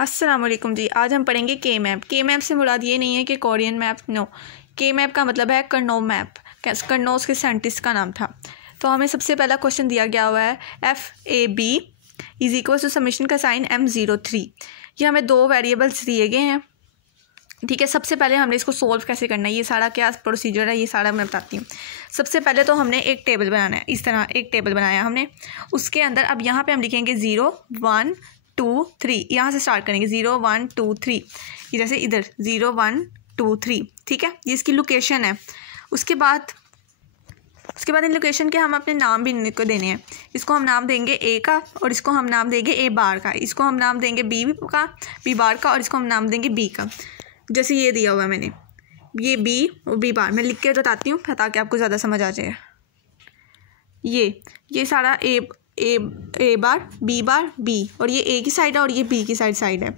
अस्सलाम वालेकुम जी। आज हम पढ़ेंगे के मैप। के मैप से मुराद ये नहीं है कि कोरियन मैप, नो। के मैप का मतलब है कर्नौज मैप। कर्नौज के साइंटिस्ट का नाम था। तो हमें सबसे पहला क्वेश्चन दिया गया हुआ है FAB is equal to summation का साइन M03। ये हमें दो वेरिएबल्स दिए गए हैं, ठीक है। सबसे पहले हमने इसको सोल्व कैसे करना है, ये सारा क्या प्रोसीजर है, ये सारा मैं बताती हूँ। सबसे पहले तो हमने एक टेबल बनाना है। इस तरह एक टेबल बनाया हमने। उसके अंदर अब यहाँ पे हम लिखेंगे 0 1 2 3। यहाँ से स्टार्ट करेंगे 0 1 2 3, ये जैसे इधर 0 1 2 3, ठीक है। ये इसकी लोकेशन है। उसके बाद इन लोकेशन के हम अपने नाम भी इनको देने हैं। इसको हम नाम देंगे A का, और इसको हम नाम देंगे A बार का। इसको हम नाम देंगे B बार का, और इसको हम नाम देंगे B का। जैसे ये दिया हुआ है मैंने, ये B और B बार। मैं लिख के बताती हूँ ताकि आपको ज़्यादा समझ आ जाए। ये सारा A bar B bar B, और ये A की साइड है और ये B की साइड है,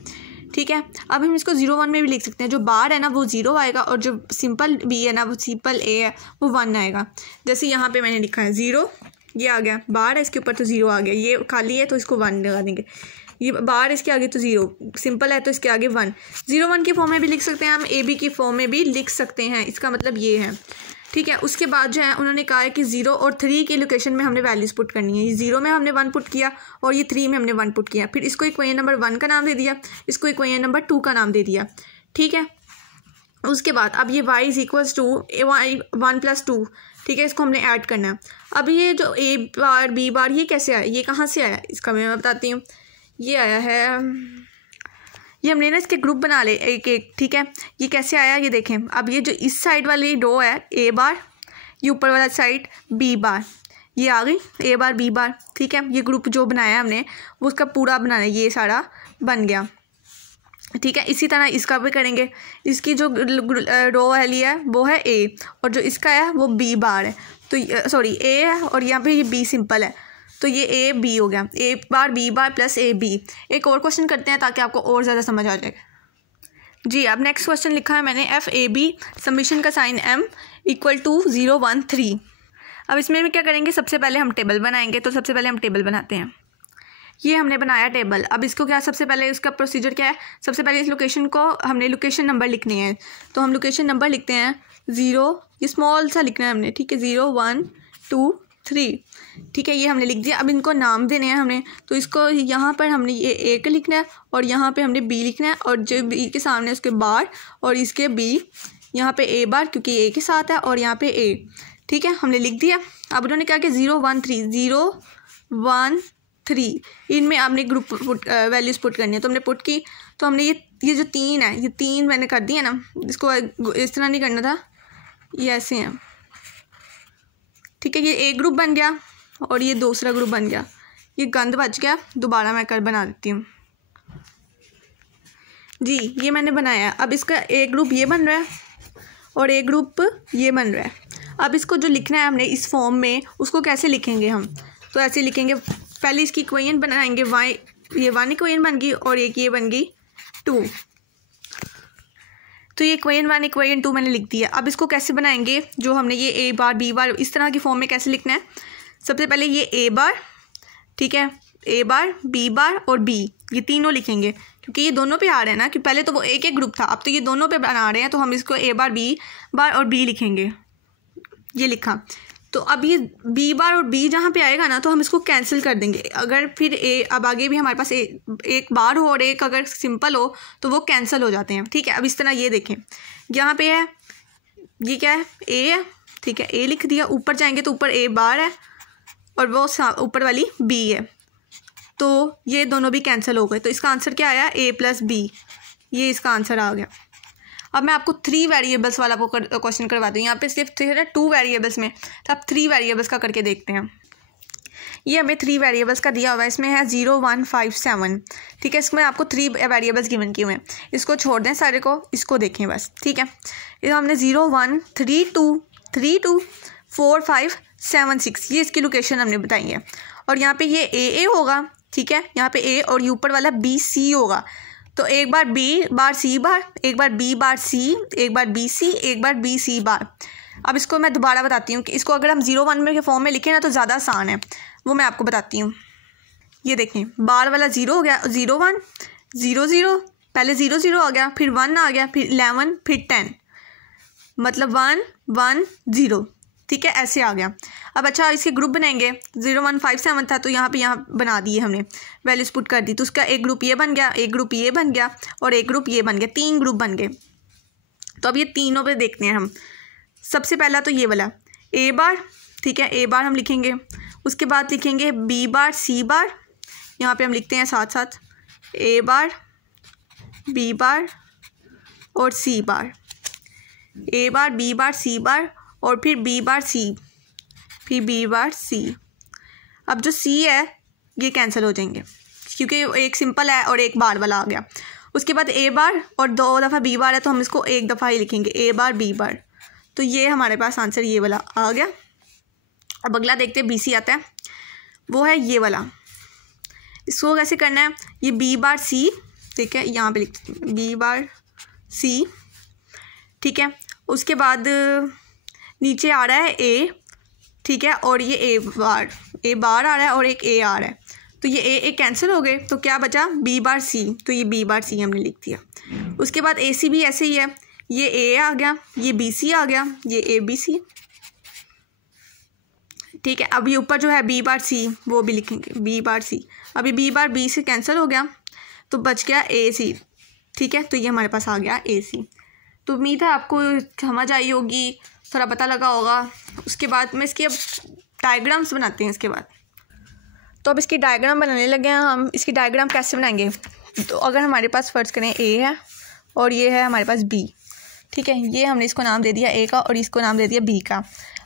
ठीक है। अब हम इसको 0 1 में भी लिख सकते हैं। जो बार है ना वो 0 आएगा, और जो सिंपल B है ना, वो सिंपल A है, वो 1 आएगा। जैसे यहाँ पे मैंने लिखा है 0, ये आ गया बार है, इसके ऊपर तो 0 आ गया। ये खाली है तो इसको 1 लगा देंगे। ये बार इसके आगे तो 0, सिंपल है तो इसके आगे 1। 0 1 की फॉर्म में भी लिख सकते हैं हम, AB की फॉर्म में भी लिख सकते हैं। इसका मतलब ये है, ठीक है। उसके बाद जो है उन्होंने कहा है कि 0 और 3 की लोकेशन में हमने वैल्यूज़ पुट करनी है। ये 0 में हमने 1 पुट किया, और ये 3 में हमने 1 पुट किया। फिर इसको इक्वेशन नंबर 1 का नाम दे दिया, इसको इक्वेशन नंबर 2 का नाम दे दिया, ठीक है। उसके बाद अब ये y इज इक्वल्स टू 1 + 2, ठीक है। इसको हमने ऐड करना है। अब ये जो A बार B बार ये कैसे आया, ये कहाँ से आया, इसका मैं बताती हूँ। ये आया है, ये हमने ना इसके ग्रुप बना ले एक, ठीक है। ये कैसे आया ये देखें। अब ये जो इस साइड वाली रो है A बार, ये ऊपर वाला साइड B बार, ये आ गई A बार B बार, ठीक है। ये ग्रुप जो बनाया हमने वो उसका पूरा बनाना है, ये सारा बन गया, ठीक है। इसी तरह इसका भी करेंगे। इसकी जो रो वाली है वो है A, और जो इसका है वो B बार है, तो सॉरी A है, और यहाँ पे ये B सिंपल है, तो ये A B हो गया। A bar B bar plus AB। एक और क्वेश्चन करते हैं ताकि आपको और ज़्यादा समझ आ जाए जी। अब नेक्स्ट क्वेश्चन लिखा है मैंने FAB समेशन का साइन M इक्वल टू 0 1 3। अब इसमें क्या करेंगे, सबसे पहले हम टेबल बनाएंगे। तो सबसे पहले हम टेबल बनाते हैं। ये हमने बनाया टेबल। अब इसको क्या, सबसे पहले इसका प्रोसीजर क्या है, सबसे पहले इस लोकेशन को हमने लोकेशन नंबर लिखनी है। तो हम लोकेशन नंबर लिखते हैं 0, ये स्मॉल सा लिखना है हमने, ठीक है। 0 1 2 3, ठीक है। ये हमने लिख दिया। अब इनको नाम देने हैं हमने। तो इसको यहाँ पर हमने ये A का लिखना है, और यहाँ पे हमने B लिखना है, और जो B के सामने उसके बार, और इसके B यहाँ पे A बार क्योंकि A के साथ है, और यहाँ पे A, ठीक है। हमने लिख दिया। अब उन्होंने कहा कि 0 1 3 0 1 3, इनमें आपने ग्रुप वैल्यूज़ पुट करनी है। तो हमने पुट की। तो हमने ये जो 3 है, ये 3 मैंने कर दिया ना। इसको इस तरह नहीं करना था, ये ऐसे हैं, ठीक है। ये एक ग्रुप बन गया, और ये दूसरा ग्रुप बन गया। ये गंद बच गया, दोबारा मैं बना देती हूँ जी। ये मैंने बनाया। अब इसका एक ग्रुप ये बन रहा है, और एक ग्रुप ये बन रहा है। अब इसको जो लिखना है हमने इस फॉर्म में, उसको कैसे लिखेंगे हम, तो ऐसे लिखेंगे। पहले इसकी इक्वेशन बनाएंगे, ये 1 इक्वेशन बन गई, और एक ये बन गई 2। तो ये इक्वेशन 1 इक्वेशन 2 मैंने लिख दिया। अब इसको कैसे बनाएंगे, जो हमने ये A बार B बार इस तरह की फॉर्म में कैसे लिखना है। सबसे पहले ये A बार, ठीक है, A बार B बार और B, ये तीनों लिखेंगे क्योंकि ये दोनों पे आ रहे हैं ना। कि पहले तो वो एक ग्रुप था, अब तो ये दोनों पे बना रहे हैं, तो हम इसको A बार B बार और B लिखेंगे। ये लिखा। तो अब ये B बार और B जहाँ पे आएगा ना, तो हम इसको कैंसिल कर देंगे। अगर फिर अब आगे भी हमारे पास एक बार हो और एक अगर सिंपल हो तो वो कैंसिल हो जाते हैं, ठीक है। अब इस तरह ये देखें, यहाँ पे है, ये क्या है, A है, ठीक है। A लिख दिया। ऊपर जाएंगे तो ऊपर A बार है, और वो ऊपर वाली B है, तो ये दोनों भी कैंसिल हो गए। तो इसका आंसर क्या आया, A + B। ये इसका आंसर आ गया। अब मैं आपको 3 वेरिएबल्स वाला क्वेश्चन करवाती हूँ। यहाँ पे सिर्फ 2 वेरिएबल्स में, तो आप 3 वेरिएबल्स का करके देखते हैं। ये हमें 3 वेरिएबल्स का दिया हुआ है। इसमें है 0 1 5 7, ठीक है। इसमें आपको 3 वेरिएबल्स गिवन किए हुए हैं। इसको छोड़ दें सारे को, इसको देखें बस, ठीक है। ये हमने 0 1 3 2 4 5 7 6, ये इसकी लोकेशन हमने बताई है। और यहाँ पे ये A होगा, ठीक है। यहाँ पे A, और ऊपर वाला BC होगा। तो एक बार B बार C बार, एक बार B बार C, एक बार BC, एक बार BC बार। अब इसको मैं दोबारा बताती हूँ कि इसको अगर हम 0 1 में के फॉर्म में लिखें ना तो ज़्यादा आसान है, वो मैं आपको बताती हूँ। ये देखें, बार वाला 0 हो गया, 0 1, 0 0, पहले 0 0 आ गया, फिर 1 आ गया, फिर 11, फिर 10, मतलब 1 1 0, ठीक है, ऐसे आ गया। अब अच्छा इसके ग्रुप बनाएंगे, 0 1 5 7 था तो यहाँ बना दिए हमने, वैल्यूज पुट कर दी, तो उसका एक ग्रुप ये बन गया, एक ग्रुप ये बन गया और एक ग्रुप ये बन गया, 3 ग्रुप बन गए। तो अब ये तीनों पे देखते हैं हम। सबसे पहला तो ये वाला ए बार, ठीक है, ए बार हम लिखेंगे, उसके बाद लिखेंगे बी बार सी बार, यहाँ पे हम लिखते हैं साथ साथ ए बार बी बार और सी बार, ए बार बी बार सी बार और फिर बी बार सी, फिर बी बार सी। अब जो सी है ये कैंसिल हो जाएंगे क्योंकि एक सिंपल है और एक बार वाला आ गया। उसके बाद ए बार और 2 दफ़ा बी बार है तो हम इसको एक दफ़ा ही लिखेंगे, ए बार बी बार। तो ये हमारे पास आंसर ये वाला आ गया। अब अगला देखते हैं बी सी आता है, वो है ये वाला। इसको कैसे करना है, ये बी बार सी, ठीक है, यहाँ पे लिखते हैं बी बार सी, ठीक है। उसके बाद नीचे आ रहा है ए, ठीक है, और ये ए बार आ रहा है और एक ए आ रहा है, तो ये ए कैंसिल हो गए, तो क्या बचा बी बार सी, तो ये बी बार सी हमने लिख दिया। उसके बाद ए सी भी ऐसे ही है, ये ए आ गया, ये बी सी आ गया, ये ए बी सी, ठीक है। अब ये ऊपर जो है बी बार सी वो भी लिखेंगे बी बार सी। अभी बी बार बी से कैंसिल हो गया तो बच गया ए सी, ठीक है, तो ये हमारे पास आ गया ए सी। तो उम्मीद है आपको समझ आई होगी, थोड़ा पता लगा होगा। उसके बाद में इसकी अब डायग्राम्स बनाते हैं इसके बाद। तो अब इसकी डायग्राम बनाने लगे हैं हम। इसकी डायग्राम कैसे बनाएंगे, तो अगर हमारे पास फ़र्ज़ करें ए है और ये है हमारे पास बी, ठीक है, ये हमने इसको नाम दे दिया ए का और इसको नाम दे दिया बी का।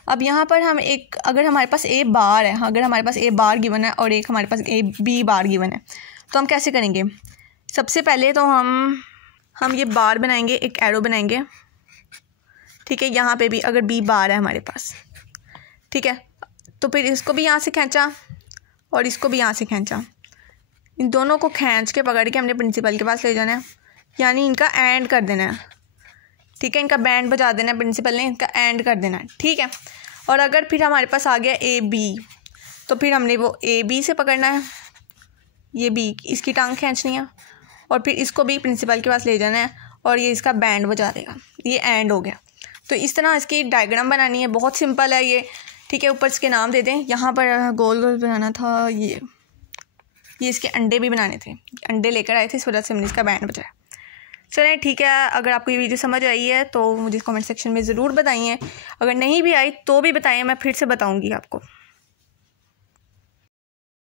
अब यहाँ पर हम एक, अगर हमारे पास ए बार है, अगर हमारे पास ए बार गिवन है और एक हमारे पास ए बी बार गिवन है, तो हम कैसे करेंगे। सबसे पहले तो हम ये बार बनाएंगे, एक एरो बनाएंगे, ठीक है। यहाँ पे भी अगर बी बार है हमारे पास, ठीक है, तो फिर इसको भी यहाँ से खींचा और इसको भी यहाँ से खींचा, इन दोनों को खींच के पकड़ के हमने प्रिंसिपल के पास ले जाना है, यानी इनका एंड कर देना है, ठीक है, इनका बैंड बजा देना है प्रिंसिपल ने, इनका एंड कर देना है, ठीक है। और अगर फिर हमारे पास आ गया ए बी, तो फिर हमने वो ए बी से पकड़ना है, ये बी इसकी टांग खींचनी है और फिर इसको भी प्रिंसिपल के पास ले जाना है और ये इसका बैंड बजा देगा, ये एंड हो गया। तो इस तरह इसकी डायग्राम बनानी है, बहुत सिंपल है ये, ठीक है। ऊपर इसके नाम दे दें, यहाँ पर गोल गोल बनाना था, ये इसके अंडे भी बनाने थे, अंडे लेकर आए थे, इस वजह से हमने इसका बैंड बजाया। चलें ठीक है, अगर आपको ये वीडियो समझ आई है तो मुझे कमेंट सेक्शन में ज़रूर बताइए, अगर नहीं भी आई तो भी बताइए, मैं फिर से बताऊँगी आपको।